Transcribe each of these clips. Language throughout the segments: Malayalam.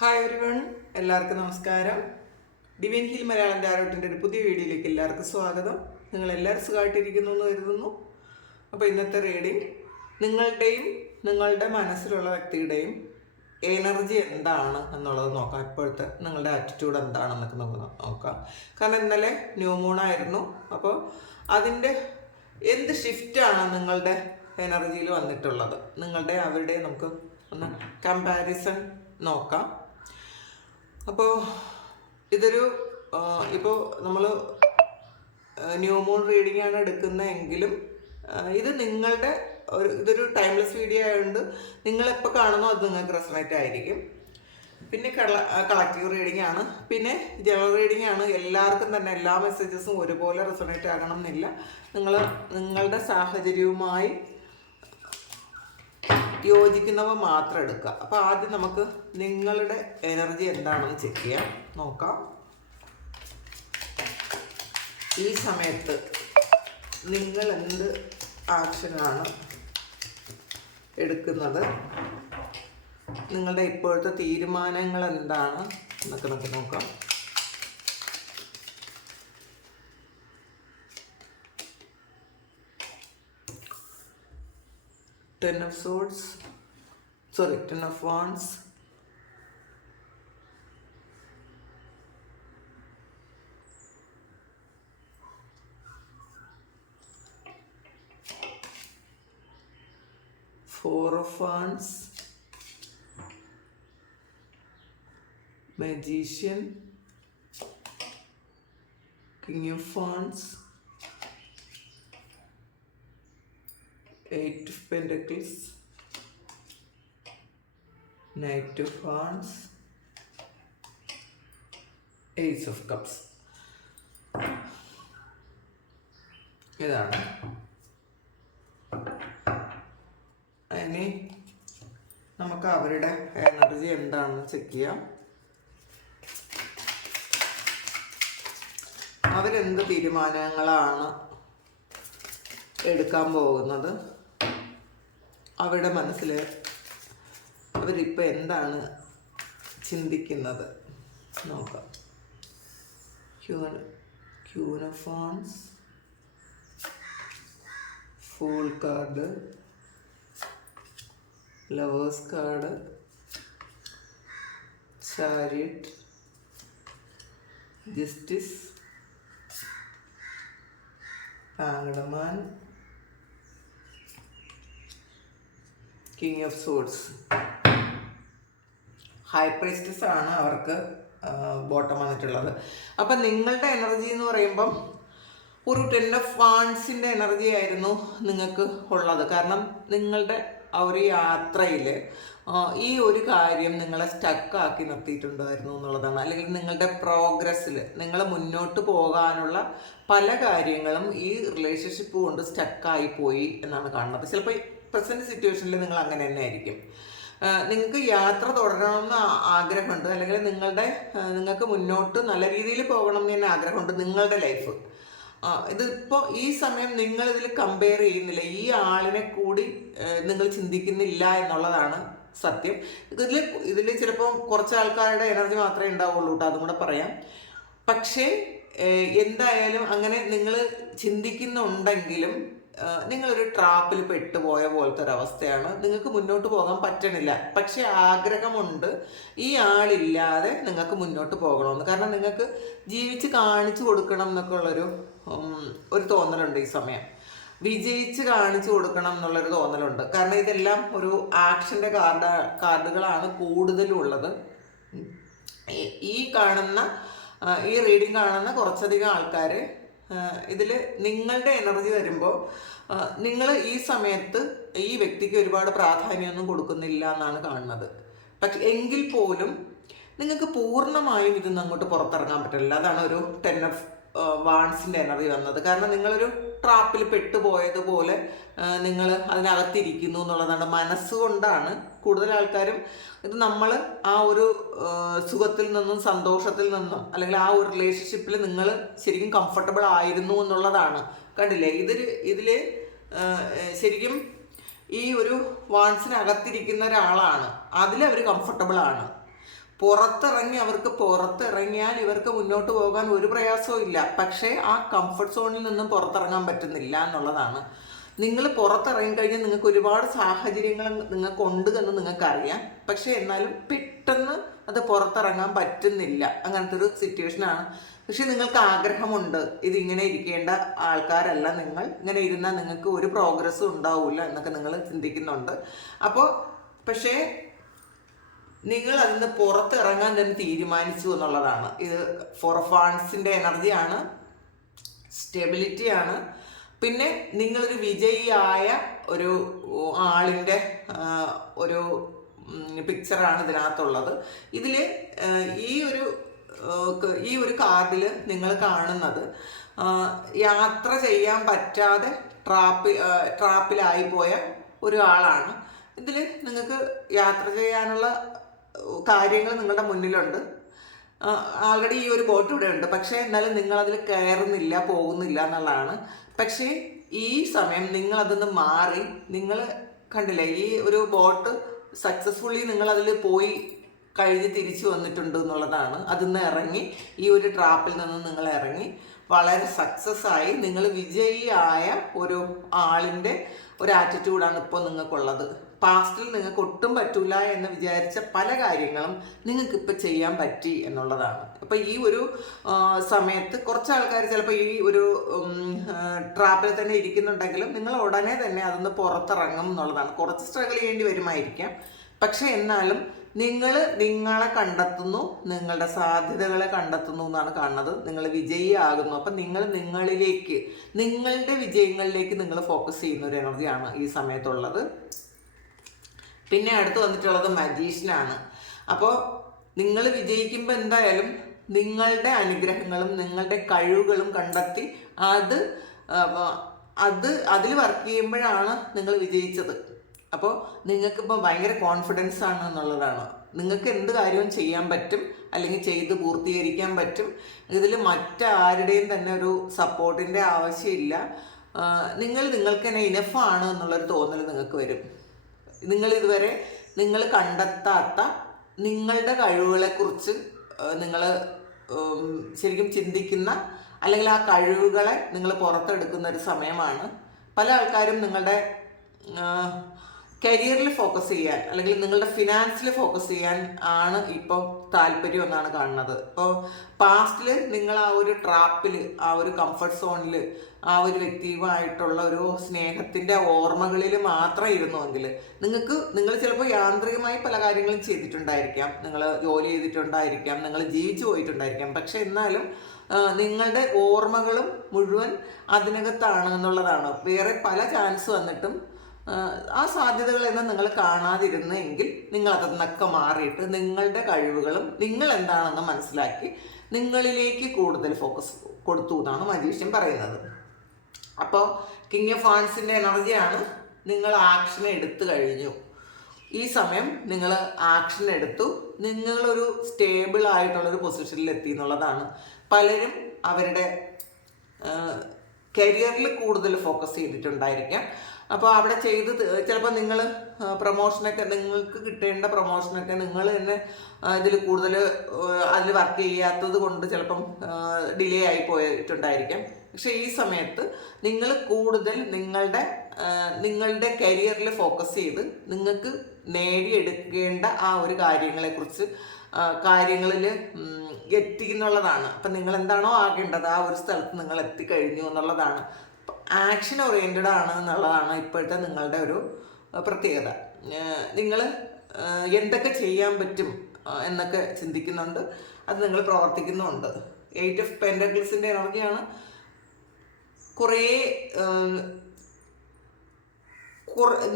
ഹായ് എവരിവൺ എല്ലാവർക്കും നമസ്കാരം. ഡിവിൻ ഹിൽ മലയാളം ആരോട്ടിന്റെ ഒരു പുതിയ വീഡിയോയിലേക്ക് എല്ലാവർക്കും സ്വാഗതം. നിങ്ങൾ എല്ലാവരും സുഖമായിട്ടിരിക്കുന്നു എന്ന് കരുതുന്നു. അപ്പോൾ ഇന്നത്തെ റീഡിംഗ് നിങ്ങളുടെയും നിങ്ങളുടെ മനസ്സിലുള്ള വ്യക്തിയുടെയും എനർജി എന്താണ് എന്നുള്ളത് നോക്കാം. ഇപ്പോഴത്തെ നിങ്ങളുടെ ആറ്റിറ്റ്യൂഡ് എന്താണെന്നൊക്കെ നമുക്ക് നോക്കാം. കാരണം ഇന്നലെ ന്യൂ മൂൺ ആയിരുന്നു. അപ്പോൾ അതിന്റെ എന്ത് ഷിഫ്റ്റാണ് നിങ്ങളുടെ എനർജിയിൽ വന്നിട്ടുള്ളത്? നിങ്ങളുടെ അവരുടെ നമുക്ക് ഒന്ന് കമ്പാരിസൺ നോക്കാം. അപ്പോൾ ഇതൊരു ഇപ്പോൾ നമ്മൾ ന്യൂ മൂൺ റീഡിംഗ് ആണ് എടുക്കുന്നതെങ്കിലും ഇത് നിങ്ങളുടെ ഒരു ഇതൊരു ടൈംലെസ് വീഡിയോ ആയതുകൊണ്ട് നിങ്ങളെപ്പോൾ കാണുന്നോ അത് നിങ്ങൾക്ക് റെസണേറ്റ് ആയിരിക്കും. പിന്നെ കള കളക്റ്റീവ് റീഡിംഗ് ആണ്. പിന്നെ ജനറൽ റീഡിംഗ് ആണ്. എല്ലാവർക്കും തന്നെ എല്ലാ മെസ്സേജസും ഒരുപോലെ റെസണേറ്റ് ആകണം എന്നില്ല. നിങ്ങൾ നിങ്ങളുടെ സാഹചര്യവുമായി യോജിക്കുന്നവ മാത്രം എടുക്കുക. അപ്പോൾ ആദ്യം നമുക്ക് നിങ്ങളുടെ എനർജി എന്താണെന്ന് ചെക്ക് ചെയ്യാം. നോക്കാം. ഈ സമയത്ത് നിങ്ങൾ എന്ത് ആക്ഷനാണ് എടുക്കുന്നത്? നിങ്ങളുടെ ഇപ്പോഴത്തെ തീരുമാനങ്ങൾ എന്താണ്? എന്നൊക്കെ നമുക്ക് നോക്കാം. ten of swords. Sorry ten of wands. Four of wands. Magician. King of wands. Eight of pentacles knight of wands. Ace of cups ഇതാണ്. ഇനി നമുക്ക് അവരുടെ എനർജി എന്താണെന്ന് ചെക്ക് ചെയ്യാം. അവരെന്ത് തീരുമാനങ്ങളാണ് എടുക്കാൻ പോകുന്നത്? അവരുടെ മനസ്സിൽ അവരിപ്പോൾ എന്താണ് ചിന്തിക്കുന്നത്? നോക്കാം. Q queen of wands fool card lovers card chariot justice hanged man king of swords high priestess ആണ് അവർക്ക് ബോട്ടം വന്നിട്ടുള്ളത്. അപ്പം നിങ്ങളുടെ എനർജി എന്ന് പറയുമ്പം ഒരു ടെൻ ഓഫ് വാൺസിന്റെ എനർജി ആയിരുന്നു നിങ്ങൾക്ക് ഉള്ളത്. കാരണം നിങ്ങളുടെ ആ ഒരു യാത്രയിൽ ഈ ഒരു കാര്യം നിങ്ങളെ സ്റ്റക്കാക്കി നിർത്തിയിട്ടുണ്ടായിരുന്നു എന്നുള്ളതാണ്. അല്ലെങ്കിൽ നിങ്ങളുടെ പ്രോഗ്രസ്സിൽ നിങ്ങൾ മുന്നോട്ട് പോകാനുള്ള പല കാര്യങ്ങളും ഈ റിലേഷൻഷിപ്പ് കൊണ്ട് സ്റ്റക്കായി പോയി എന്നാണ് കാണുന്നത്. ചിലപ്പോൾ പ്രസന്റ് സിറ്റുവേഷനിൽ നിങ്ങൾ അങ്ങനെ തന്നെ ആയിരിക്കും. നിങ്ങൾക്ക് യാത്ര തുടരണമെന്ന് ആഗ്രഹമുണ്ട്. അല്ലെങ്കിൽ നിങ്ങളുടെ നിങ്ങൾക്ക് മുന്നോട്ട് നല്ല രീതിയിൽ പോകണം എന്ന് തന്നെ ആഗ്രഹമുണ്ട് നിങ്ങളുടെ ലൈഫ് ഇതിപ്പോൾ ഈ സമയം നിങ്ങൾ ഇതിൽ കമ്പയർ ചെയ്യുന്നില്ല. ഈ ആളിനെ കൂടി നിങ്ങൾ ചിന്തിക്കുന്നില്ല എന്നുള്ളതാണ് സത്യം. ഇതിൽ ഇതിൽ ചിലപ്പോൾ കുറച്ച് ആൾക്കാരുടെ എനർജി മാത്രമേ ഉണ്ടാവുള്ളൂ കേട്ടോ അതും കൂടെ പറയാം. പക്ഷേ എന്തായാലും അങ്ങനെ നിങ്ങൾ ചിന്തിക്കുന്നുണ്ടെങ്കിലും നിങ്ങളൊരു ട്രാപ്പിൽ പെട്ടുപോയ പോലത്തെ ഒരവസ്ഥയാണ് നിങ്ങൾക്ക് മുന്നോട്ട് പോകാൻ പറ്റണില്ല. പക്ഷെ ആഗ്രഹമുണ്ട്. ഈ ആളില്ലാതെ നിങ്ങൾക്ക് മുന്നോട്ട് പോകണമെന്ന്. കാരണം നിങ്ങൾക്ക് ജീവിച്ച് കാണിച്ചു കൊടുക്കണം എന്നൊക്കെ ഉള്ളൊരു ഒരു തോന്നലുണ്ട് ഈ സമയം. വിജയിച്ച് കാണിച്ചു കൊടുക്കണം എന്നുള്ളൊരു തോന്നലുണ്ട്. കാരണം ഇതെല്ലാം ഒരു ആക്ഷന്റെ കാർഡ് കാർഡുകളാണ് കൂടുതലും ഉള്ളത് ഈ കാണുന്ന ഈ റീഡിങ് കാണുന്ന കുറച്ചധികം ആൾക്കാർ ഇതിൽ നിങ്ങളുടെ എനർജി വരുമ്പോൾ നിങ്ങൾ ഈ സമയത്ത് ഈ വ്യക്തിക്ക് ഒരുപാട് പ്രാധാന്യമൊന്നും കൊടുക്കുന്നില്ല എന്നാണ് കാണുന്നത്. പക്ഷെ എങ്കിൽ പോലും നിങ്ങൾക്ക് പൂർണമായും ഇതിൽ നിന്ന് അങ്ങോട്ട് പുറത്തിറങ്ങാൻ പറ്റില്ല. അതാണ് ഒരു ടെൻ ഓഫ് വാൺസിന്റെ എനർജി വന്നത്. കാരണം നിങ്ങളൊരു ട്രാപ്പിൽ പെട്ടുപോയതുപോലെ നിങ്ങൾ അതിനകത്തിരിക്കുന്നു എന്നുള്ളതാണ് മനസ്സുകൊണ്ടാണ് കൂടുതൽ ആൾക്കാരും ഇത് നമ്മൾ ആ ഒരു സുഖത്തിൽ നിന്നും സന്തോഷത്തിൽ നിന്നും അല്ലെങ്കിൽ ആ ഒരു റിലേഷൻഷിപ്പിൽ നിങ്ങൾ ശരിക്കും കംഫർട്ടബിൾ ആയിരുന്നു എന്നുള്ളതാണ്. കണ്ടില്ലേ? ഇതിൽ ഇതിൽ ശരിക്കും ഈ ഒരു വാൺസിനകത്തിരിക്കുന്ന ഒരാളാണ്. അതിൽ അവർ കംഫർട്ടബിൾ ആണ്. പുറത്തിറങ്ങി അവർക്ക് പുറത്തിറങ്ങിയാൽ ഇവർക്ക് മുന്നോട്ട് പോകാൻ ഒരു പ്രയാസവും ഇല്ല. പക്ഷേ ആ കംഫർട്ട് സോണിൽ നിന്നും പുറത്തിറങ്ങാൻ പറ്റുന്നില്ല എന്നുള്ളതാണ്. നിങ്ങൾ പുറത്തിറങ്ങി കഴിഞ്ഞാൽ നിങ്ങൾക്ക് ഒരുപാട് സാഹചര്യങ്ങൾ നിങ്ങൾക്ക് ഉണ്ട് എന്ന് നിങ്ങൾക്കറിയാം. പക്ഷേ എന്നാലും പെട്ടെന്ന് അത് പുറത്തിറങ്ങാൻ പറ്റുന്നില്ല. അങ്ങനത്തെ ഒരു സിറ്റുവേഷനാണ് പക്ഷെ നിങ്ങൾക്ക് ആഗ്രഹമുണ്ട്. ഇതിങ്ങനെ ഇരിക്കേണ്ട ആൾക്കാരല്ല നിങ്ങൾ. ഇങ്ങനെ ഇരുന്നാൽ നിങ്ങൾക്ക് ഒരു പ്രോഗ്രസ്സും ഉണ്ടാവില്ല എന്നൊക്കെ നിങ്ങൾ ചിന്തിക്കുന്നുണ്ട്. അപ്പോൾ പക്ഷേ നിങ്ങൾ അതിന് പുറത്തിറങ്ങാൻ തന്നെ തീരുമാനിച്ചു എന്നുള്ളതാണ്. ഇത് ഫോറഫാൺസിന്റെ എനർജിയാണ് സ്റ്റെബിലിറ്റിയാണ് പിന്നെ നിങ്ങളൊരു വിജയിയായ ഒരു ആളിന്റെ ഒരു പിക്ചറാണ് ഇതിനകത്തുള്ളത്. ഇതിൽ ഈ ഒരു ഈ ഒരു കാർഡിൽ നിങ്ങൾ കാണുന്നത് യാത്ര ചെയ്യാൻ പറ്റാതെ ട്രാപ്പി ട്രാപ്പിലായി പോയ ഒരു ആളാണ്. ഇതിൽ നിങ്ങൾക്ക് യാത്ര ചെയ്യാനുള്ള കാര്യങ്ങൾ നിങ്ങളുടെ മുന്നിലുണ്ട്. ആൾറെഡി ഈ ഒരു ബോട്ട് ഇവിടെ ഉണ്ട്. പക്ഷേ എന്നാലും നിങ്ങളതിൽ കയറുന്നില്ല പോകുന്നില്ല എന്നുള്ളതാണ്. പക്ഷേ ഈ സമയം നിങ്ങൾ അതിന്ന് മാറി നിങ്ങൾ കണ്ടില്ലേ ഈ ഒരു ബോട്ട് സക്സസ്ഫുള്ളി നിങ്ങളതിൽ പോയി കഴിഞ്ഞ് തിരിച്ചു വന്നിട്ടുണ്ട് എന്നുള്ളതാണ്. അതിൽ നിന്ന് ഇറങ്ങി ഈ ഒരു ട്രാപ്പിൽ നിന്ന് നിങ്ങൾ ഇറങ്ങി വളരെ സക്സസ് ആയി നിങ്ങൾ വിജയിയായ ഒരു ആളിന്റെ ഒരു ആറ്റിറ്റ്യൂഡാണ് ഇപ്പോൾ നിങ്ങൾക്കുള്ളത്. പാസ്റ്റിൽ നിങ്ങൾക്ക് ഒട്ടും പറ്റൂല എന്ന് വിചാരിച്ച പല കാര്യങ്ങളും നിങ്ങൾക്ക് ഇപ്പം ചെയ്യാൻ പറ്റി എന്നുള്ളതാണ്. അപ്പം ഈ ഒരു സമയത്ത് കുറച്ച് ആൾക്കാർ ചിലപ്പോൾ ഈ ഒരു ട്രാപ്പിൽ തന്നെ ഇരിക്കുന്നുണ്ടെങ്കിലും നിങ്ങൾ ഉടനെ തന്നെ അതൊന്ന് പുറത്തിറങ്ങും എന്നുള്ളതാണ്. കുറച്ച് സ്ട്രഗിൾ ചെയ്യേണ്ടി വരുമായിരിക്കാം. പക്ഷെ എന്നാലും നിങ്ങൾ നിങ്ങളെ കണ്ടെത്തുന്നു നിങ്ങളുടെ സാധ്യതകളെ കണ്ടെത്തുന്നു എന്നാണ് കാണുന്നത്. നിങ്ങൾ വിജയിയാകുന്നു. അപ്പം നിങ്ങൾ നിങ്ങളിലേക്ക് നിങ്ങളുടെ വിജയങ്ങളിലേക്ക് നിങ്ങൾ ഫോക്കസ് ചെയ്യുന്ന ഒരു എനർജിയാണ് ഈ സമയത്തുള്ളത്. പിന്നെ അടുത്ത് വന്നിട്ടുള്ളത് മജീഷ്യനാണ്. അപ്പോൾ നിങ്ങൾ വിജയിക്കുമ്പോൾ എന്തായാലും നിങ്ങളുടെ അനുഗ്രഹങ്ങളും നിങ്ങളുടെ കഴിവുകളും കണ്ടെത്തി അത് അത് അതിൽ വർക്ക് ചെയ്യുമ്പോഴാണ് നിങ്ങൾ വിജയിച്ചത്. അപ്പോൾ നിങ്ങൾക്കിപ്പോൾ ഭയങ്കര കോൺഫിഡൻസ് ആണ് എന്നുള്ളതാണ്. നിങ്ങൾക്ക് എന്ത് കാര്യവും ചെയ്യാൻ പറ്റും അല്ലെങ്കിൽ ചെയ്ത് പൂർത്തീകരിക്കാൻ പറ്റും. ഇതിൽ മറ്റാരുടെയും തന്നെ ഒരു സപ്പോർട്ടിന്റെ ആവശ്യമില്ല. നിങ്ങൾ നിങ്ങൾക്ക് തന്നെ ഇനഫാണ് എന്നുള്ളൊരു തോന്നൽ നിങ്ങൾക്ക് വരും. നിങ്ങൾ ഇതുവരെ നിങ്ങൾ കണ്ടെത്താത്ത നിങ്ങളുടെ കഴിവുകളെക്കുറിച്ച് നിങ്ങൾ ശരിക്കും ചിന്തിക്കുന്ന അല്ലെങ്കിൽ ആ കഴിവുകളെ നിങ്ങൾ പുറത്തെടുക്കുന്ന ഒരു സമയമാണ്. പല ആൾക്കാരും നിങ്ങളുടെ കരിയറിൽ ഫോക്കസ് ചെയ്യാൻ അല്ലെങ്കിൽ നിങ്ങളുടെ ഫിനാൻസിൽ ഫോക്കസ് ചെയ്യാൻ ആണ് ഇപ്പം താല്പര്യം എന്നാണ് കാണുന്നത്. ഇപ്പോൾ പാസ്റ്റിൽ നിങ്ങൾ ആ ഒരു ട്രാപ്പിൽ ആ ഒരു കംഫർട്ട് സോണിൽ ആ ഒരു വ്യക്തിയുമായിട്ടുള്ള ഒരു സ്നേഹത്തിന്റെ ഓർമ്മകളിൽ മാത്രം ഇരുന്നുവെങ്കിൽ നിങ്ങൾക്ക് നിങ്ങൾ ചിലപ്പോൾ യാന്ത്രികമായി പല കാര്യങ്ങളും ചെയ്തിട്ടുണ്ടായിരിക്കാം. നിങ്ങൾ ജോലി ചെയ്തിട്ടുണ്ടായിരിക്കാം നിങ്ങൾ ജീവിച്ചു പോയിട്ടുണ്ടായിരിക്കാം. പക്ഷെ എന്നാലും നിങ്ങളുടെ ഓർമ്മകളും മുഴുവൻ അതിനകത്താണ് എന്നുള്ളതാണ്. വേറെ പല ചാൻസ് വന്നിട്ടും ആ, സാധ്യതകളെന്നും നിങ്ങൾ കാണാതിരുന്നെങ്കിൽ നിങ്ങൾ അതിൽ നിന്നൊക്കെ മാറിയിട്ട് നിങ്ങളുടെ കഴിവുകളും നിങ്ങൾ എന്താണെന്ന് മനസ്സിലാക്കി നിങ്ങളിലേക്ക് കൂടുതൽ ഫോക്കസ് കൊടുത്തു എന്നാണ് മജീഷ്യൻ പറയുന്നത്. അപ്പോൾ കിങ് ഓഫ് ഫാൻസിന്റെ എനർജിയാണ് നിങ്ങൾ ആക്ഷൻ എടുത്തു കഴിഞ്ഞു. ഈ സമയം നിങ്ങൾ ആക്ഷൻ എടുത്തു. നിങ്ങളൊരു സ്റ്റേബിൾ ആയിട്ടുള്ളൊരു പൊസിഷനിൽ എത്തി എന്നുള്ളതാണ്. പലരും അവരുടെ കരിയറിൽ കൂടുതൽ ഫോക്കസ് ചെയ്തിട്ടുണ്ടായിരിക്കാം. അപ്പോൾ അവിടെ ചെയ്ത് ചിലപ്പോൾ നിങ്ങൾ പ്രൊമോഷനൊക്കെ നിങ്ങൾക്ക് കിട്ടേണ്ട പ്രൊമോഷനൊക്കെ നിങ്ങൾ തന്നെ ഇതിൽ കൂടുതൽ അതിൽ വർക്ക് ചെയ്യാത്തത് കൊണ്ട് ചിലപ്പം ഡിലേ ആയി പോയിട്ടുണ്ടായിരിക്കാം. പക്ഷേ ഈ സമയത്ത് നിങ്ങൾ കൂടുതൽ നിങ്ങളുടെ നിങ്ങളുടെ കരിയറിൽ ഫോക്കസ് ചെയ്ത് നിങ്ങൾക്ക് നേടിയെടുക്കേണ്ട ആ ഒരു കാര്യങ്ങളെക്കുറിച്ച് കാര്യങ്ങളിൽ എത്തിക്കുന്നുള്ളതാണ് അപ്പം നിങ്ങൾ എന്താണോ ആകേണ്ടത് ആ ഒരു സ്ഥലത്ത് നിങ്ങൾ എത്തിക്കഴിഞ്ഞു എന്നുള്ളതാണ്. ആക്ഷൻ ഓറിയന്റഡ് ആണ് എന്നുള്ളതാണ് ഇപ്പോഴത്തെ നിങ്ങളുടെ ഒരു പ്രത്യേകത. നിങ്ങൾ എന്തൊക്കെ ചെയ്യാൻ പറ്റും എന്നൊക്കെ ചിന്തിക്കുന്നുണ്ട്. അത് നിങ്ങൾ പ്രവർത്തിക്കുന്നുണ്ട്. എയ്റ്റ് ഓഫ് പെൻഡഗ്ലിസിന്റെ എനർജിയാണ് കുറേ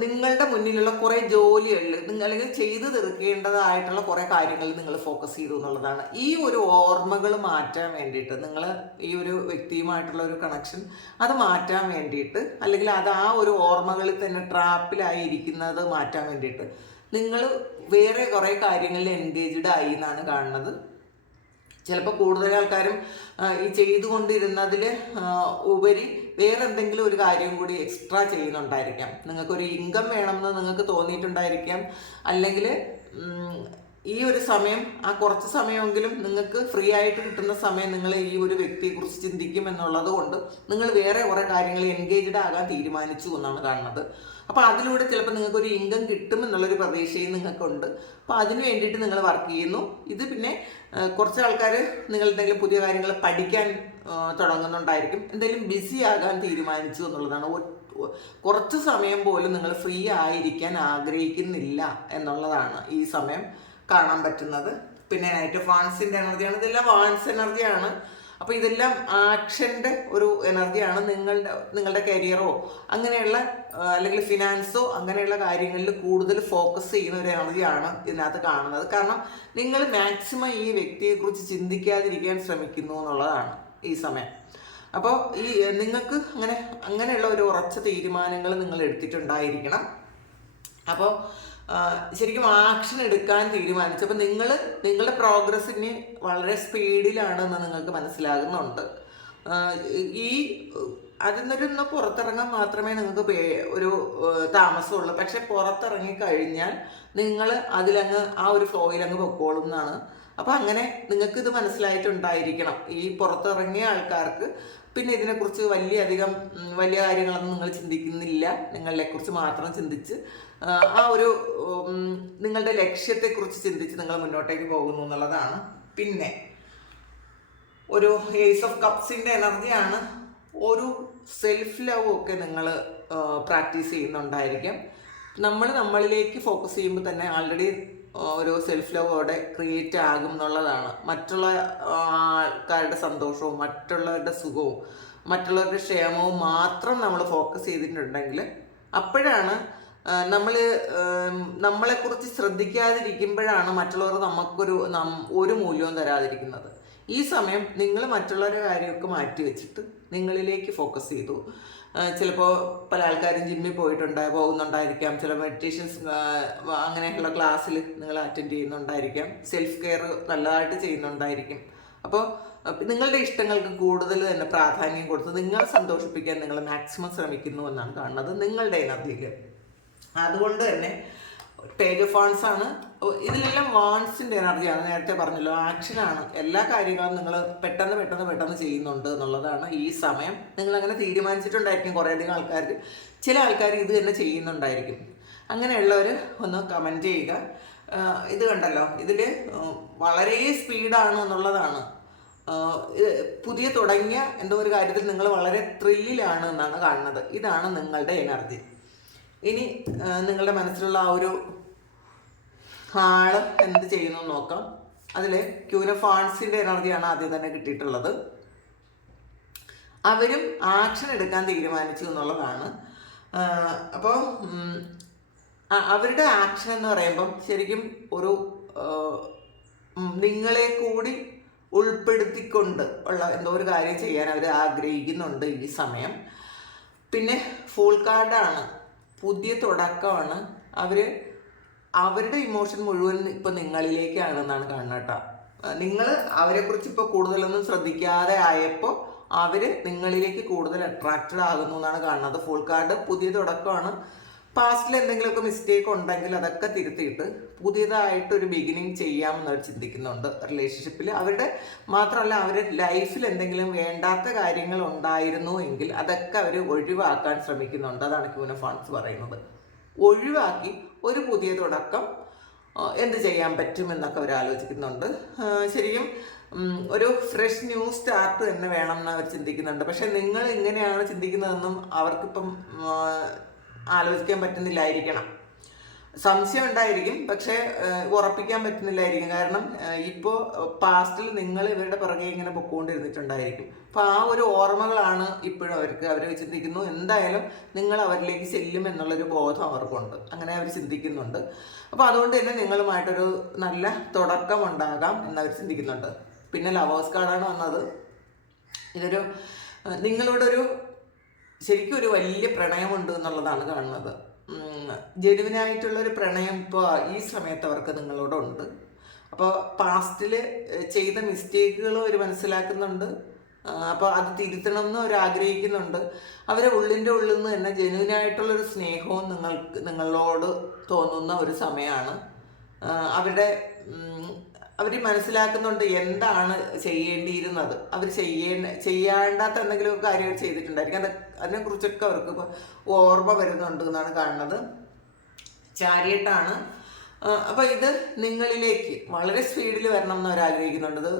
നിങ്ങളുടെ മുന്നിലുള്ള കുറേ ജോലികളിൽ നിങ്ങൾ അല്ലെങ്കിൽ ചെയ്തു തീർക്കേണ്ടതായിട്ടുള്ള കുറേ കാര്യങ്ങളിൽ നിങ്ങൾ ഫോക്കസ് ചെയ്തു എന്നുള്ളതാണ്. ഈ ഒരു ഓർമ്മകൾ മാറ്റാൻ വേണ്ടിയിട്ട് നിങ്ങൾ ഈ ഒരു വ്യക്തിയുമായിട്ടുള്ള ഒരു കണക്ഷൻ അത് മാറ്റാൻ വേണ്ടിയിട്ട് അല്ലെങ്കിൽ അത് ആ ഒരു ഓർമ്മകളിൽ തന്നെ ട്രാപ്പിലായി ഇരിക്കുന്നത് മാറ്റാൻ വേണ്ടിയിട്ട് നിങ്ങൾ വേറെ കുറേ കാര്യങ്ങളിൽ എൻഗേജ്ഡ് ആയി എന്നാണ് കാണുന്നത്. ചിലപ്പോൾ കൂടുതൽ ആൾക്കാരും ഈ ചെയ്തുകൊണ്ടിരുന്നതിൽ ഉപരി വേറെ എന്തെങ്കിലും ഒരു കാര്യം കൂടി എക്സ്ട്രാ ചെയ്യുന്നുണ്ടായിരിക്കാം. നിങ്ങൾക്കൊരു ഇൻകം വേണമെന്ന് നിങ്ങൾക്ക് തോന്നിയിട്ടുണ്ടായിരിക്കാം. അല്ലെങ്കിൽ ഈ ഒരു സമയം ആ കുറച്ച് സമയമെങ്കിലും നിങ്ങൾക്ക് ഫ്രീ ആയിട്ട് കിട്ടുന്ന സമയം നിങ്ങൾ ഈ ഒരു വ്യക്തിയെക്കുറിച്ച് ചിന്തിക്കും എന്നുള്ളത് കൊണ്ട് നിങ്ങൾ വേറെ കുറേ കാര്യങ്ങൾ എൻഗേജ്ഡ് ആകാൻ തീരുമാനിച്ചു എന്നാണ് കാണുന്നത്. അപ്പോൾ അതിലൂടെ ചിലപ്പോൾ നിങ്ങൾക്ക് ഒരു ഇൻകം കിട്ടും എന്നുള്ളൊരു പ്രതീക്ഷയും നിങ്ങൾക്കുണ്ട്. അപ്പോൾ അതിന് വേണ്ടിയിട്ട് നിങ്ങൾ വർക്ക് ചെയ്യുന്നു. ഇത് പിന്നെ കുറച്ച് ആൾക്കാർ നിങ്ങൾ എന്തെങ്കിലും പുതിയ കാര്യങ്ങൾ പഠിക്കാൻ തുടങ്ങുന്നുണ്ടായിരിക്കും. എന്തെങ്കിലും ബിസി ആകാൻ തീരുമാനിച്ചു എന്നുള്ളതാണ്. കുറച്ച് സമയം പോലും നിങ്ങൾ ഫ്രീ ആയിരിക്കാൻ ആഗ്രഹിക്കുന്നില്ല എന്നുള്ളതാണ് ഈ സമയം കാണാൻ പറ്റുന്നത്. പിന്നെ നൈറ്റ് വാൺസിന്റെ എനർജിയാണ് ഇതെല്ലാം വാൺസ് എനർജിയാണ് അപ്പോൾ ഇതെല്ലാം ആക്ഷന്റെ ഒരു എനർജിയാണ് നിങ്ങളുടെ നിങ്ങളുടെ കരിയറോ അങ്ങനെയുള്ള അല്ലെങ്കിൽ ഫിനാൻസോ അങ്ങനെയുള്ള കാര്യങ്ങളിൽ കൂടുതൽ ഫോക്കസ് ചെയ്യുന്ന ഒരു എനർജിയാണ് ഇതിനകത്ത് കാണുന്നത്. കാരണം നിങ്ങൾ മാക്സിമം ഈ വ്യക്തിയെക്കുറിച്ച് ചിന്തിക്കാതിരിക്കാൻ ശ്രമിക്കുന്നു എന്നുള്ളതാണ് ഈ സമയം. അപ്പോൾ ഈ നിങ്ങൾക്ക് അങ്ങനെ അങ്ങനെയുള്ള ഒരു ഉറച്ച തീരുമാനങ്ങൾ നിങ്ങൾ എടുത്തിട്ടുണ്ടായിരിക്കണം. അപ്പോൾ ശരിക്കും ആക്ഷൻ എടുക്കാൻ തീരുമാനിച്ചു. അപ്പം നിങ്ങൾ നിങ്ങളുടെ പ്രോഗ്രസ്സിന് വളരെ സ്പീഡിലാണെന്ന് നിങ്ങൾക്ക് മനസ്സിലാകുന്നുണ്ട്. ഈ അതിൽ നിന്നൊന്ന് പുറത്തിറങ്ങാൻ മാത്രമേ നിങ്ങൾക്ക് ഒരു താമസമുള്ളൂ. പക്ഷെ പുറത്തിറങ്ങി കഴിഞ്ഞാൽ നിങ്ങൾ അതിലങ്ങ് ആ ഒരു ഫ്ലോയിൽ അങ്ങ് പൊക്കോളും എന്നാണ് അപ്പം അങ്ങനെ നിങ്ങൾക്ക് ഇത് മനസ്സിലായിട്ടുണ്ടായിരിക്കണം. ഈ പുറത്തിറങ്ങിയ ആൾക്കാർക്ക് പിന്നെ ഇതിനെക്കുറിച്ച് വലിയ അധികം വലിയ കാര്യങ്ങളൊന്നും നിങ്ങൾ ചിന്തിക്കുന്നില്ല. നിങ്ങളെക്കുറിച്ച് മാത്രം ചിന്തിച്ച് ആ ഒരു നിങ്ങളുടെ ലക്ഷ്യത്തെക്കുറിച്ച് ചിന്തിച്ച് നിങ്ങൾ മുന്നോട്ടേക്ക് പോകുന്നു എന്നുള്ളതാണ്. പിന്നെ ഒരു ഏസ് ഓഫ് കപ്സിന്റെ എനർജിയാണ് ഒരു സെൽഫ് ലവ് ഒക്കെ നിങ്ങൾ പ്രാക്ടീസ് ചെയ്യുന്നുണ്ടായിരിക്കും. നമ്മൾ നമ്മളിലേക്ക് ഫോക്കസ് ചെയ്യുമ്പോൾ തന്നെ ആൾറെഡി ഒരു സെൽഫ് ലവ് അവിടെ ക്രിയേറ്റ് ആകും എന്നുള്ളതാണ്. മറ്റുള്ള ആൾക്കാരുടെ സന്തോഷവും മറ്റുള്ളവരുടെ സുഖവും മറ്റുള്ളവരുടെ ക്ഷേമവും മാത്രം നമ്മൾ ഫോക്കസ് ചെയ്തിട്ടുണ്ടെങ്കിൽ അപ്പോഴാണ് നമ്മൾ നമ്മളെക്കുറിച്ച് ശ്രദ്ധിക്കാതിരിക്കുമ്പോഴാണ് മറ്റുള്ളവർ നമുക്കൊരു ഒരു മൂല്യവും തരാതിരിക്കുന്നത്. ഈ സമയം നിങ്ങൾ മറ്റുള്ളവരുടെ കാര്യമൊക്കെ മാറ്റി വെച്ചിട്ട് നിങ്ങളിലേക്ക് ഫോക്കസ് ചെയ്തു. ചിലപ്പോൾ പല ആൾക്കാരും ജിമ്മിൽ പോയിട്ടുണ്ട് പോകുന്നുണ്ടായിരിക്കാം. ചില മെഡിറ്റേഷൻസ് അങ്ങനെയുള്ള ക്ലാസ്സിൽ നിങ്ങൾ അറ്റൻഡ് ചെയ്യുന്നുണ്ടായിരിക്കാം. സെൽഫ് കെയർ നല്ലതായിട്ട് ചെയ്യുന്നുണ്ടായിരിക്കും. അപ്പോൾ നിങ്ങളുടെ ഇഷ്ടങ്ങൾക്ക് കൂടുതൽ തന്നെ പ്രാധാന്യം കൊടുത്ത് നിങ്ങളെ സന്തോഷിപ്പിക്കാൻ നിങ്ങൾ മാക്സിമം ശ്രമിക്കുന്നു എന്നാണ് കാണുന്നത് നിങ്ങളുടെ എനർജിയിൽ അതുകൊണ്ട് തന്നെ പേജ് ഓഫ് വാൺസ് ആണ്. ഇതിലെല്ലാം വാൺസിന്റെ എനർജിയാണ് നേരത്തെ പറഞ്ഞല്ലോ ആക്ഷനാണ് എല്ലാ കാര്യങ്ങളും നിങ്ങൾ പെട്ടെന്ന് പെട്ടെന്ന് പെട്ടെന്ന് ചെയ്യുന്നുണ്ട് എന്നുള്ളതാണ് ഈ സമയം. നിങ്ങൾ അങ്ങനെ തീരുമാനിച്ചിട്ടുണ്ടായിരിക്കും കുറേയധികം ആൾക്കാർ ചില ആൾക്കാർ ഇത് തന്നെ ചെയ്യുന്നുണ്ടായിരിക്കും. അങ്ങനെയുള്ളവർ ഒന്ന് കമന്റ് ചെയ്യുക. ഇത് കണ്ടല്ലോ ഇതിൽ വളരെ സ്പീഡാണ് എന്നുള്ളതാണ്. പുതിയ തുടങ്ങിയ എന്തോ ഒരു കാര്യത്തിൽ നിങ്ങൾ വളരെ ത്രില്ലിലാണ് എന്നാണ് കാണുന്നത്. ഇതാണ് നിങ്ങളുടെ എനർജി ഇനി നിങ്ങളുടെ മനസ്സിലുള്ള ആ ഒരു ആൾ എന്ത് ചെയ്യുന്നു നോക്കാം. അതിൽ ക്യൂനഫാൺസിന്റെ എനർജിയാണ് ആദ്യം തന്നെ കിട്ടിയിട്ടുള്ളത്. അവരും ആക്ഷൻ എടുക്കാൻ തീരുമാനിച്ചു എന്നുള്ളതാണ്. അപ്പോൾ അവരുടെ ആക്ഷൻ എന്ന് പറയുമ്പം ശരിക്കും ഒരു നിങ്ങളെ കൂടി ഉൾപ്പെടുത്തിക്കൊണ്ട് ഉള്ള എന്തോ ഒരു കാര്യം ചെയ്യാൻ അവർ ആഗ്രഹിക്കുന്നുണ്ട് ഈ സമയം. പിന്നെ ഫുൾ കാർഡാണ് പുതിയ തുടക്കമാണ്. അവർ അവരുടെ ഇമോഷൻ മുഴുവൻ ഇപ്പം നിങ്ങളിലേക്കാണെന്നാണ് കാണുന്നത് കേട്ടോ. നിങ്ങൾ അവരെക്കുറിച്ച് ഇപ്പോൾ കൂടുതലൊന്നും ശ്രദ്ധിക്കാതെ ആയപ്പോൾ അവർ നിങ്ങളിലേക്ക് കൂടുതൽ അട്രാക്റ്റഡ് ആകുന്നു എന്നാണ് കാണുന്നത്. ഫുൾ കാർഡ് പുതിയ തുടക്കമാണ്. പാസ്റ്റിൽ എന്തെങ്കിലുമൊക്കെ മിസ്റ്റേക്ക് ഉണ്ടെങ്കിൽ അതൊക്കെ തിരുത്തിയിട്ട് പുതിയതായിട്ട് ഒരു ബിഗിനിങ് ചെയ്യാമെന്ന് അവർ ചിന്തിക്കുന്നുണ്ട് റിലേഷൻഷിപ്പിൽ അവരുടെ മാത്രമല്ല അവരുടെ ലൈഫിൽ എന്തെങ്കിലും വേണ്ടാത്ത കാര്യങ്ങൾ ഉണ്ടായിരുന്നു എങ്കിൽ അതൊക്കെ അവർ ഒഴിവാക്കാൻ ശ്രമിക്കുന്നുണ്ട്. അതാണ് ക്യൂനഫാൺസ് പറയുന്നത്. ഒഴിവാക്കി ഒരു പുതിയ തുടക്കം എന്ത് ചെയ്യാൻ പറ്റുമെന്നൊക്കെ അവർ ആലോചിക്കുന്നുണ്ട്. ശരിക്കും ഒരു ഫ്രഷ് ന്യൂ സ്റ്റാർട്ട് തന്നെ വേണം എന്ന് അവർ ചിന്തിക്കുന്നുണ്ട്. പക്ഷെ നിങ്ങൾ ഇങ്ങനെയാണ് ചിന്തിക്കുന്നതെന്നും അവർക്കിപ്പം ആലോചിക്കാൻ പറ്റുന്നില്ലായിരിക്കണം. സംശയം ഉണ്ടായിരിക്കും പക്ഷേ ഉറപ്പിക്കാൻ പറ്റുന്നില്ലായിരിക്കും. കാരണം ഇപ്പോൾ പാസ്റ്റിൽ നിങ്ങൾ ഇവരുടെ പിറകെ ഇങ്ങനെ പൊക്കോണ്ടിരുന്നിട്ടുണ്ടായിരിക്കും. അപ്പോൾ ആ ഒരു ഓർമ്മകളാണ് ഇപ്പോഴും അവർക്ക് അവർ ചിന്തിക്കുന്നു എന്തായാലും നിങ്ങൾ അവരിലേക്ക് ചെല്ലും എന്നുള്ളൊരു ബോധം അവർക്കുണ്ട്. അങ്ങനെ അവർ ചിന്തിക്കുന്നുണ്ട്. അപ്പോൾ അതുകൊണ്ട് തന്നെ നിങ്ങളുമായിട്ടൊരു നല്ല തുടക്കം ഉണ്ടാകാം എന്നവർ ചിന്തിക്കുന്നുണ്ട്. പിന്നെ ലവേഴ്സ് കാർഡാണ് വന്നത്. ഇതൊരു നിങ്ങളോടൊരു ശരിക്കും ഒരു വലിയ പ്രണയമുണ്ട് എന്നുള്ളതാണ് കാണുന്നത്. ജെനുവിനായിട്ടുള്ള ഒരു പ്രണയം ഇപ്പോൾ ഈ സമയത്ത് അവർക്ക് നിങ്ങളോടുണ്ട്. അപ്പോൾ പാസ്റ്റിൽ ചെയ്ത മിസ്റ്റേക്കുകൾ അവർ മനസ്സിലാക്കുന്നുണ്ട്. അപ്പോൾ അത് തിരുത്തണം എന്ന് അവർ ആഗ്രഹിക്കുന്നുണ്ട്. അവരെ ഉള്ളിന്റെ ഉള്ളിൽ നിന്ന് തന്നെ ജെനുവിനായിട്ടുള്ളൊരു സ്നേഹവും നിങ്ങൾക്ക് നിങ്ങളോട് തോന്നുന്ന ഒരു സമയമാണ് അവരുടെ അവർ മനസ്സിലാക്കുന്നുണ്ട് എന്താണ് ചെയ്യേണ്ടിയിരുന്നത്. അവർ ചെയ്യേണ്ട ചെയ്യാണ്ടാത്ത എന്തെങ്കിലുമൊക്കെ കാര്യങ്ങൾ ചെയ്തിട്ടുണ്ടായിരിക്കും. അത് അതിനെക്കുറിച്ചൊക്കെ അവർക്ക് ഓർമ്മ വരുന്നുണ്ട് എന്നാണ് കാണുന്നത്. ചാരിയട്ടാണ്. അപ്പോൾ ഇത് നിങ്ങളിലേക്ക് വളരെ സ്പീഡിൽ വരണം എന്ന് അവരാഗ്രഹിക്കുന്നുണ്ടത്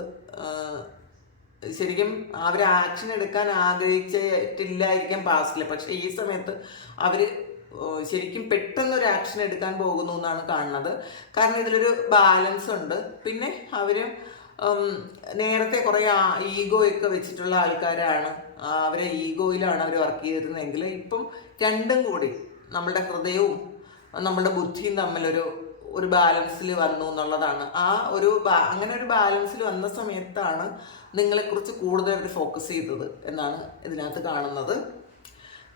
ശരിക്കും അവർ ആക്ഷൻ എടുക്കാൻ ആഗ്രഹിച്ചിട്ടില്ലായിരിക്കാം പാസ്റ്റിൽ പക്ഷെ ഈ സമയത്ത് അവർ ശരിക്കും പെട്ടെന്ന് ഒരു ആക്ഷൻ എടുക്കാൻ പോകുന്നു എന്നാണ് കാണുന്നത്. കാരണം ഇതിലൊരു ബാലൻസ് ഉണ്ട്. പിന്നെ അവർ നേരത്തെ കുറേ ഈഗോ ഒക്കെ വെച്ചിട്ടുള്ള ആൾക്കാരാണ്. അവരെ ഈഗോയിലാണ് അവർ വർക്ക് ചെയ്തിരുന്നതെങ്കിൽ. ഇപ്പം രണ്ടും കൂടി നമ്മളുടെ ഹൃദയവും നമ്മുടെ ബുദ്ധിയും തമ്മിലൊരു ഒരു ബാലൻസിൽ വന്നു എന്നുള്ളതാണ്. ആ ഒരു അങ്ങനെ ഒരു ബാലൻസിൽ വന്ന സമയത്താണ് നിങ്ങളെക്കുറിച്ച് കൂടുതൽ അവർ ഫോക്കസ് ചെയ്തത് എന്നാണ് ഇതിനകത്ത് കാണുന്നത്.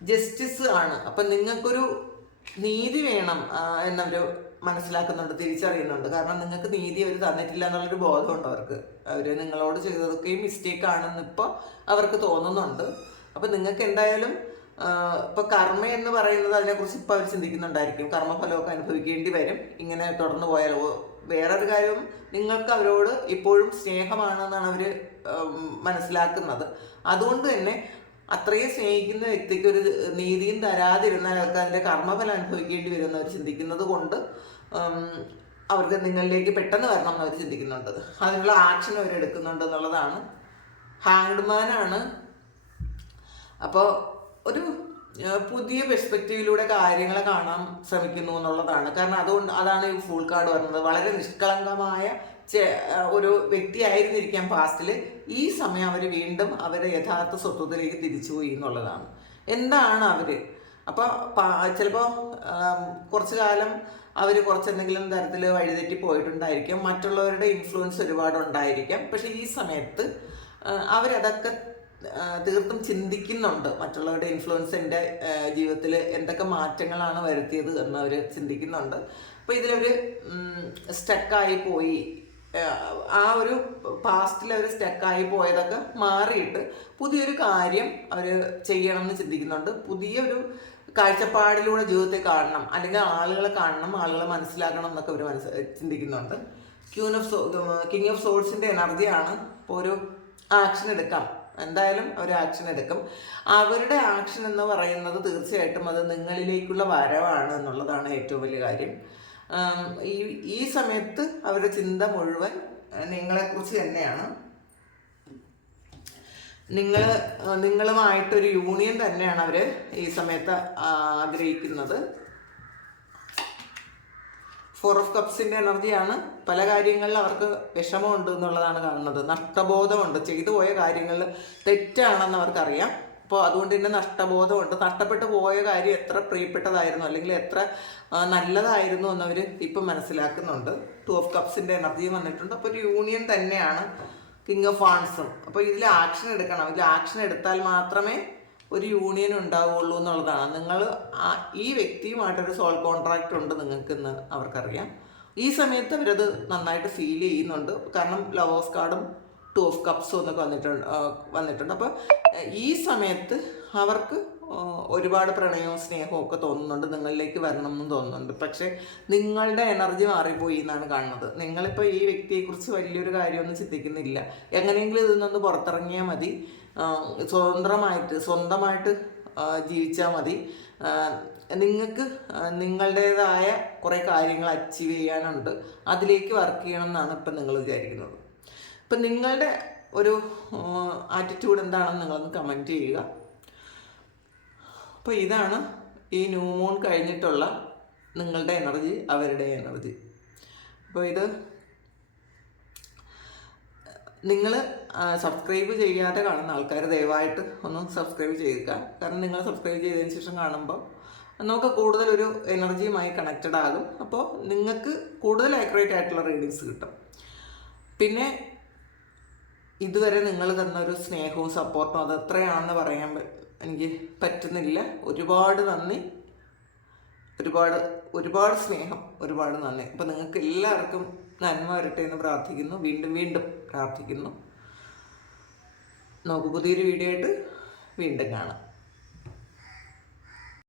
ജസ്റ്റിസ് ആണ്. അപ്പം നിങ്ങൾക്കൊരു നീതി വേണം എന്നവർ മനസ്സിലാക്കുന്നുണ്ട് തിരിച്ചറിയുന്നുണ്ട്. കാരണം നിങ്ങൾക്ക് നീതി അവർ തന്നിട്ടില്ല എന്നുള്ളൊരു ബോധമുണ്ട് അവർക്ക്. അവർ നിങ്ങളോട് ചെയ്തതൊക്കെയും മിസ്റ്റേക്ക് ആണെന്ന് ഇപ്പോൾ അവർക്ക് തോന്നുന്നുണ്ട്. അപ്പം നിങ്ങൾക്ക് എന്തായാലും ഇപ്പൊ കർമ്മ എന്ന് പറയുന്നത് അതിനെക്കുറിച്ച് ഇപ്പൊ അവർ ചിന്തിക്കുന്നുണ്ടായിരിക്കും. കർമ്മഫലമൊക്കെ അനുഭവിക്കേണ്ടി വരും. ഇങ്ങനെ തുടർന്ന് പോയാൽ വേറൊരു കാര്യം നിങ്ങൾക്ക് അവരോട് ഇപ്പോഴും സ്നേഹമാണെന്നാണ് അവർ മനസ്സിലാക്കുന്നത്. അതുകൊണ്ട് തന്നെ അത്രയും സ്നേഹിക്കുന്ന വ്യക്തിക്ക് ഒരു നീതിയും തരാതിരുന്നാൽ അവർക്ക് അതിന്റെ കർമ്മഫലം അനുഭവിക്കേണ്ടി വരും എന്നവർ ചിന്തിക്കുന്നത് കൊണ്ട് അവർക്ക് നിങ്ങളിലേക്ക് പെട്ടെന്ന് വരണം എന്ന് അവർ ചിന്തിക്കുന്നുണ്ട്. അതിനുള്ള ആക്ഷൻ അവർ എടുക്കുന്നുണ്ട് എന്നുള്ളതാണ്. ഹാങ്ഡ്മാനാണ് അപ്പോൾ ഒരു പുതിയ പെർസ്പെക്റ്റീവിലൂടെ കാര്യങ്ങളെ കാണാൻ ശ്രമിക്കുന്നു എന്നുള്ളതാണ്. കാരണം അതുകൊണ്ട് അതാണ് ഈ ഫുൾ കാർഡ് വരുന്നത്. വളരെ നിഷ്കളങ്കമായ ഒരു വ്യക്തിയായിരുന്നിരിക്കാം പാസ്റ്റിൽ ഈ സമയം അവർ വീണ്ടും അവരുടെ യഥാർത്ഥ സ്വത്വത്തിലേക്ക് തിരിച്ചുപോയി എന്നുള്ളതാണ്. എന്താണ് അവർ അപ്പോൾ ചിലപ്പോൾ കുറച്ചു കാലം അവർ കുറച്ചെന്തെങ്കിലും തരത്തിൽ വഴിതെറ്റി പോയിട്ടുണ്ടായിരിക്കാം. മറ്റുള്ളവരുടെ ഇൻഫ്ലുവൻസ് ഒരുപാട് ഉണ്ടായിരിക്കാം പക്ഷേ ഈ സമയത്ത് അവരതൊക്കെ തീർത്തും ചിന്തിക്കുന്നുണ്ട് മറ്റുള്ളവരുടെ ഇൻഫ്ലുവൻസ് എന്റെ ജീവിതത്തിൽ എന്തൊക്കെ മാറ്റങ്ങളാണ് വരുത്തിയത് എന്ന് അവർ ചിന്തിക്കുന്നുണ്ട് അപ്പോൾ ഇതിലവർ സ്റ്റക്കായി പോയി. ആ, ഒരു പാസ്റ്റിൽ അവർ സ്റ്റക്കായി പോയതൊക്കെ മാറിയിട്ട് പുതിയൊരു കാര്യം അവർ ചെയ്യണമെന്ന് ചിന്തിക്കുന്നുണ്ട്. പുതിയൊരു കാഴ്ചപ്പാടിലൂടെ ജീവിതത്തെ കാണണം അല്ലെങ്കിൽ ആളുകളെ കാണണം ആളുകളെ മനസ്സിലാക്കണം എന്നൊക്കെ അവർ മനസ്സ് ചിന്തിക്കുന്നുണ്ട്. ക്യൂൻ ഓഫ് സോ കിങ് ഓഫ് സോൾസിന്റെ എനർജിയാണ് ഇപ്പോൾ ഒരു ആക്ഷൻ എടുക്കാം. എന്തായാലും അവർ ആക്ഷൻ എടുക്കും. അവരുടെ ആക്ഷൻ എന്ന് പറയുന്നത് തീർച്ചയായിട്ടും അത് നിങ്ങളിലേക്കുള്ള വരവാണ് എന്നുള്ളതാണ് ഏറ്റവും വലിയ കാര്യം. ഈ ഈ സമയത്ത് അവരുടെ ചിന്ത മുഴുവൻ നിങ്ങളെക്കുറിച്ച് തന്നെയാണ്. നിങ്ങൾ നിങ്ങളുമായിട്ടൊരു യൂണിയൻ തന്നെയാണ് അവർ ഈ സമയത്ത് ആഗ്രഹിക്കുന്നത്. ഫോർ ഓഫ് കപ്സിന്റെ എനർജിയാണ് പല കാര്യങ്ങളിൽ അവർക്ക് വിഷമമുണ്ട് എന്നുള്ളതാണ് കാണുന്നത്. നഷ്ടബോധമുണ്ട്. ചെയ്തു പോയ കാര്യങ്ങളിൽ തെറ്റാണെന്ന് അവർക്കറിയാം. അപ്പോൾ അതുകൊണ്ട് തന്നെ നഷ്ടബോധമുണ്ട്. നഷ്ടപ്പെട്ടു പോയ കാര്യം എത്ര പ്രിയപ്പെട്ടതായിരുന്നു അല്ലെങ്കിൽ എത്ര നല്ലതായിരുന്നു എന്നവർ ഇപ്പം മനസ്സിലാക്കുന്നുണ്ട്. ടു ഓഫ് കപ്സിന്റെ എനർജിയും വന്നിട്ടുണ്ട്. അപ്പോൾ ഒരു യൂണിയൻ തന്നെയാണ് കിങ് ഓഫ് ആൺസും അപ്പോൾ ഇതിൽ ആക്ഷൻ എടുക്കണം. ഇതിൽ ആക്ഷൻ എടുത്താൽ മാത്രമേ ഒരു യൂണിയൻ ഉണ്ടാവുള്ളൂ എന്നുള്ളതാണ്. നിങ്ങൾ ഈ വ്യക്തിയുമായിട്ടൊരു സോൾ കോൺട്രാക്റ്റ് ഉണ്ട് നിങ്ങൾക്കെന്ന് അവർക്കറിയാം. ഈ സമയത്ത് അവരത് നന്നായിട്ട് ഫീൽ ചെയ്യുന്നുണ്ട്. കാരണം ലവേഴ്സ് കാർഡും ടു ഓഫ് കപ്സും എന്നൊക്കെ വന്നിട്ടുണ്ട് വന്നിട്ടുണ്ട്. അപ്പോൾ ഈ സമയത്ത് അവർക്ക് ഒരുപാട് പ്രണയവും സ്നേഹവും ഒക്കെ തോന്നുന്നുണ്ട്. നിങ്ങളിലേക്ക് വരണം എന്ന് തോന്നുന്നുണ്ട്. പക്ഷേ നിങ്ങളുടെ എനർജി മാറിപ്പോയി എന്നാണ് കാണുന്നത്. നിങ്ങളിപ്പോൾ ഈ വ്യക്തിയെക്കുറിച്ച് വലിയൊരു കാര്യമൊന്നും ചിന്തിക്കുന്നില്ല. എങ്ങനെയെങ്കിലും ഇതിൽ നിന്ന് പുറത്തിറങ്ങിയാൽ മതി. സ്വതന്ത്രമായിട്ട് സ്വന്തമായിട്ട് ജീവിച്ചാൽ മതി. നിങ്ങൾക്ക് നിങ്ങളുടേതായ കുറേ കാര്യങ്ങൾ അച്ചീവ് ചെയ്യാനുണ്ട്. അതിലേക്ക് വർക്ക് ചെയ്യണം എന്നാണ് ഇപ്പം നിങ്ങൾ വിചാരിക്കുന്നത്. ഇപ്പം നിങ്ങളുടെ ഒരു ആറ്റിറ്റ്യൂഡ് എന്താണെന്ന് നിങ്ങളൊന്ന് കമന്റ് ചെയ്യുക. അപ്പോൾ ഇതാണ് ഈ ന്യൂ മൂൺ കഴിഞ്ഞിട്ടുള്ള നിങ്ങളുടെ എനർജി അവരുടെ എനർജി അപ്പോൾ ഇത് നിങ്ങൾ സബ്സ്ക്രൈബ് ചെയ്യാതെ കാണുന്ന ആൾക്കാർ ദയവായിട്ട് ഒന്ന് സബ്സ്ക്രൈബ് ചെയ്യുക കാരണം നിങ്ങൾ സബ്സ്ക്രൈബ് ചെയ്തതിന് ശേഷം കാണുമ്പോൾ നമുക്ക് കൂടുതൽ ഒരു എനർജിയുമായി കണക്റ്റഡ് ആകും. അപ്പോൾ നിങ്ങൾക്ക് കൂടുതൽ ആക്യുറേറ്റ് ആയിട്ടുള്ള റീഡിങ്സ് കിട്ടും. പിന്നെ ഇതുവരെ നിങ്ങൾ തന്ന ഒരു സ്നേഹവും സപ്പോർട്ടും അത് എത്രയാണെന്ന് പറയാൻ എനിക്ക് പറ്റുന്നില്ല. ഒരുപാട് നന്ദി. ഒരുപാട് ഒരുപാട് സ്നേഹം ഒരുപാട് നന്ദി. അപ്പോൾ നിങ്ങൾക്ക് എല്ലാവർക്കും നന്മ വരട്ടെ എന്ന് പ്രാർത്ഥിക്കുന്നു. വീണ്ടും വീണ്ടും പ്രാർത്ഥിക്കുന്നു. നമുക്ക് പുതിയൊരു വീഡിയോ ആയിട്ട് വീണ്ടും കാണാം.